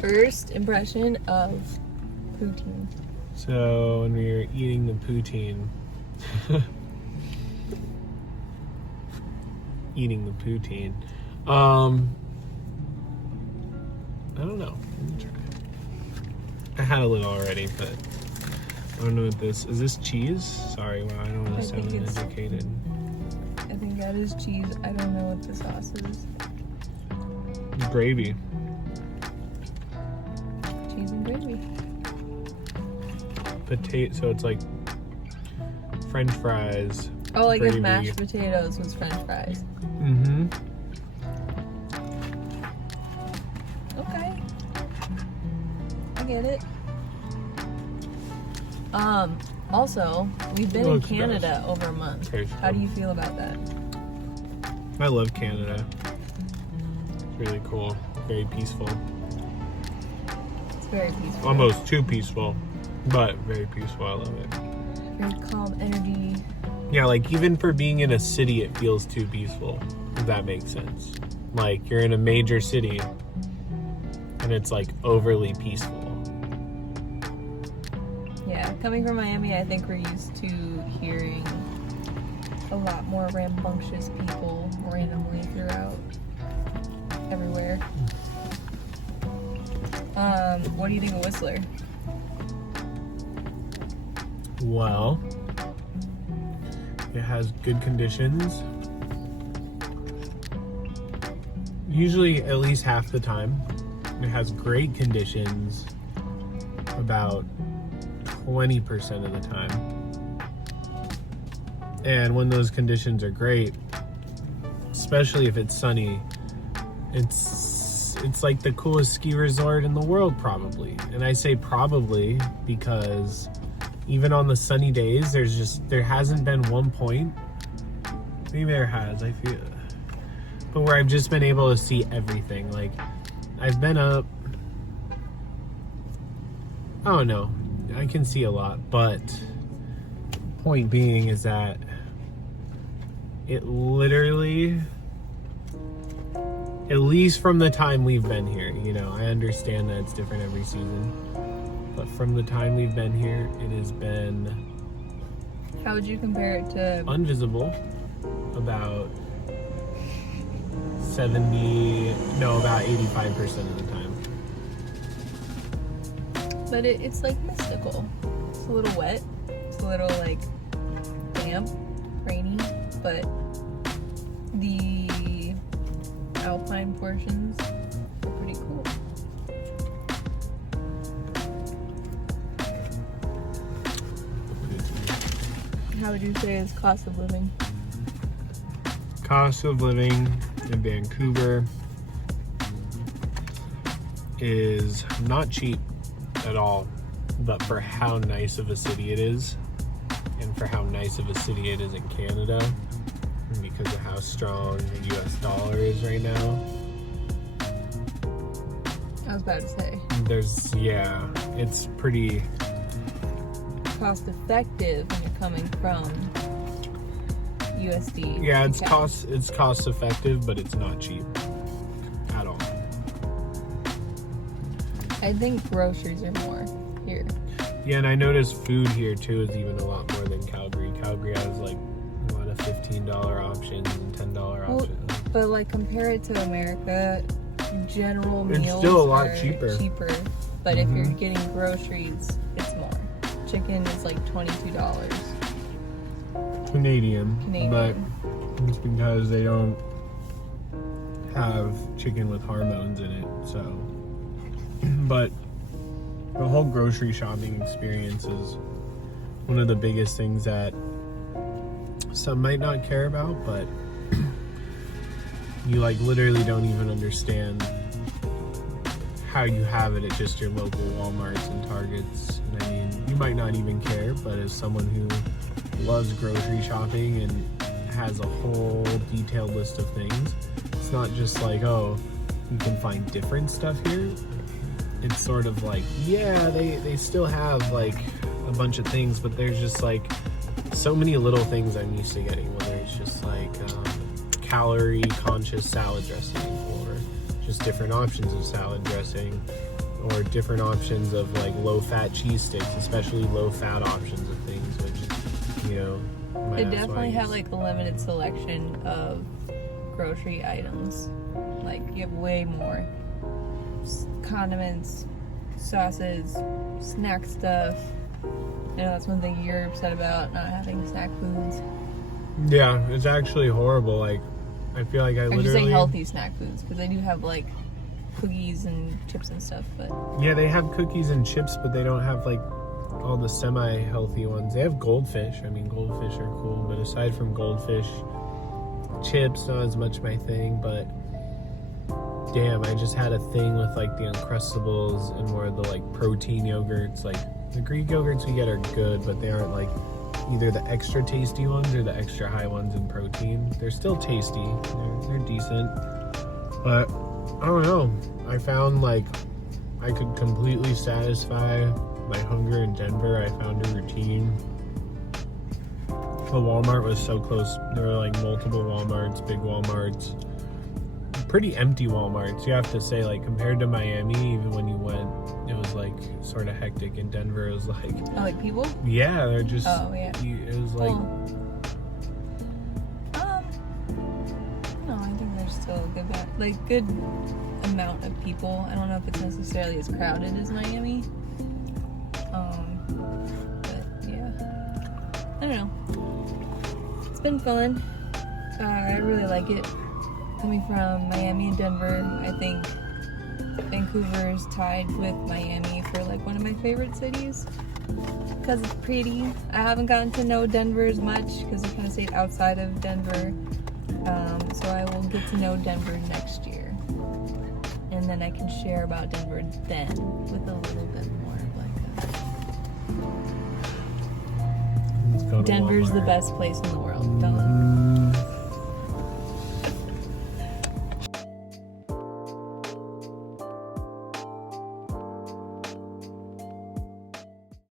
First impression of poutine. So when we were eating the poutine, I don't know. Let me try. I had a little already, but I don't know what this is. This cheese? Sorry, wow, I don't want to sound uneducated. I think that is cheese. I don't know what the sauce is. Gravy. Cheese and gravy. Potato. So it's like French fries. Oh, like gravy. if mashed potatoes was French fries. Mm-hmm. Okay. I get it. Also, we've been in Canada over a month. How do you feel about that? I love Canada. It's really cool. Very peaceful. It's very peaceful. Almost too peaceful, but very peaceful. I love it. Very calm energy. Yeah, like even for being in a city, it feels too peaceful, if that makes sense. Like you're in a major city and it's like overly peaceful. Yeah, coming from Miami, I think we're used to hearing a lot more rambunctious people randomly throughout everywhere. What do you think of Whistler? Well, it has good conditions. Usually at least half the time. It has great conditions about 20% of the time. And when those conditions are great, especially if it's sunny, it's like the coolest ski resort in the world probably. And I say probably because even on the sunny days, there hasn't been one point, maybe there has, I feel, but where I've just been able to see everything. Like I've been up, I don't know, I can see a lot, but point being is that it literally, at least from the time we've been here, you know, I understand that it's different every season, but from the time we've been here, it has been, how would you compare it to unvisible about 85% of the time. But it's like mystical. It's a little wet. It's a little like damp, rainy, but the alpine portions are pretty cool. How would you say is cost of living? Cost of living in Vancouver is not cheap at all, but for how nice of a city it is, and for how nice of a city it is in Canada, and because of how strong the US dollar is right now. I was about to say. It's pretty cost effective when you're coming from USD. Yeah, it's cost effective, but it's not cheap at all. I think groceries are more here. Yeah, and I noticed food here too is even a lot more than Calgary. Calgary has like a lot of $15 options and $10 options. But like compare it to America, general meals it's still a lot are cheaper. But if you're getting groceries, it's more. Chicken is like $22. Canadian, but it's because they don't have chicken with hormones in it, so. But the whole grocery shopping experience is one of the biggest things that some might not care about, but you like literally don't even understand how you have it at just your local Walmarts and Targets. And I mean, you might not even care, but as someone who loves grocery shopping and has a whole detailed list of things, it's not just like, oh, you can find different stuff here. It's sort of like, yeah, they still have like a bunch of things, but there's just like so many little things I'm used to getting, whether it's just like calorie conscious salad dressing or just different options of salad dressing, or different options of like low-fat cheese sticks, especially low-fat options of things, which, you know, They definitely have like a limited selection of grocery items. Like you have way more condiments, sauces, snack stuff. You know, that's one thing you're upset about, not having snack foods. Yeah, it's actually horrible. Like, I feel like I should literally... say healthy snack foods, because they do have like cookies and chips and stuff, but... Yeah, they have cookies and chips, but they don't have like all the semi-healthy ones. They have goldfish. I mean, goldfish are cool, but aside from goldfish, chips, not as much my thing, but damn, I just had a thing with like the Uncrustables and more of the like protein yogurts. Like the Greek yogurts we get are good, but they aren't like either the extra tasty ones or the extra high ones in protein. They're still tasty. They're decent. But I don't know. I found like I could completely satisfy my hunger in Denver. I found a routine. The Walmart was so close. There were like multiple Walmarts, big Walmarts. Pretty empty Walmarts, you have to say, like compared to Miami, even when you went, it was like sort of hectic. In Denver, it was like... Oh, like people? Yeah, they're just... Oh, yeah. It was like... No, I think there's still a good amount of people. I don't know if it's necessarily as crowded as Miami. But yeah. I don't know. It's been fun. I really like it. Coming from Miami and Denver, I think Vancouver is tied with Miami for like one of my favorite cities because it's pretty. I haven't gotten to know Denver as much because I kind of stayed outside of Denver, so I will get to know Denver next year, and then I can share about Denver then with a little bit more of like Denver's Walmart. the best place in the world, fellas.